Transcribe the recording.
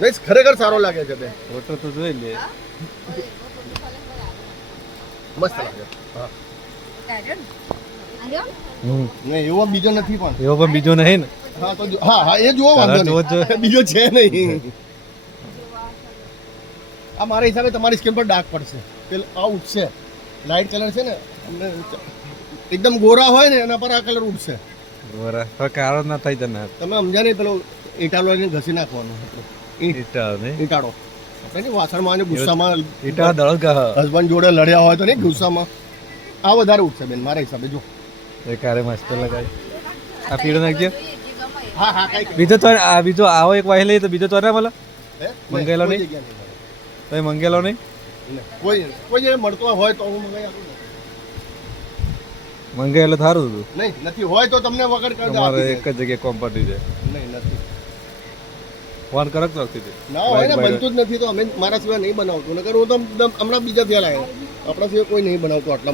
નહીં ખરેખર સારો લાગે છે બે ફોટો તો જોઈ લે. મસ્ત લાગે હા હમ. નહીં એવો બીજો નથી પણ એવો પણ બીજો નહીં ને. હા તો હા હા એ જોવો વાંધો જોવો જ નહીં બીજો છે નહીં આ મારા હિસાબે તમારી સ્કિન પર ડાર્ક પડશે પેલું આ ઉઠશે લાઇટ કલર છે ને અને એકદમ ગોરા હોય ને એના પર આ કલર ઉઠશે બરાબર. હવે કાળો ના થાય તને. તમે સમજ્યા નહીં પેલો ઈટાળો લઈને ઘસી નાખવાનો ઈટા ને ઈટાળો આપણે નહીં વાસણમાં અને ગુસ્સામાં ઈટા દળો કા હસબન્ડ જોડે લડ્યા હોય તો નહીં ગુસ્સામાં આ વધારે ઉઠશે બેન મારા હિસાબે જો એ કારે મસ્ત લગાય. આ પીળો નાખજો. હા હા કઈ બીજો તો આ બીજો આવો એક વાહી લઈએ તો બીજો તો ના મળે. હે? મંગાવેલો કોઈ નહીં? જગ્યા નહીં મળે. તમે મંગેલો નહીં. કોઈ કોઈ જગ્યાએ મળતો હોય તો હું મંગાઈ આપું ને. મંગાવેલો સારું હતું. નહીં નથી હોય તો તમને વગર કરી દે તમારે આપી એક જ જગ્યાએ કોમ પડી જાય. દે. નહીં નથી ફોન કરક તો વખતે ના હોય ને બનતું જ નથી તો અમે મારા સિવાય નહીં બનાવતું નકર હું તો હમણાં બીજા થયા લાગે આપણા સિવાય કોઈ નહીં બનાવતું આટલા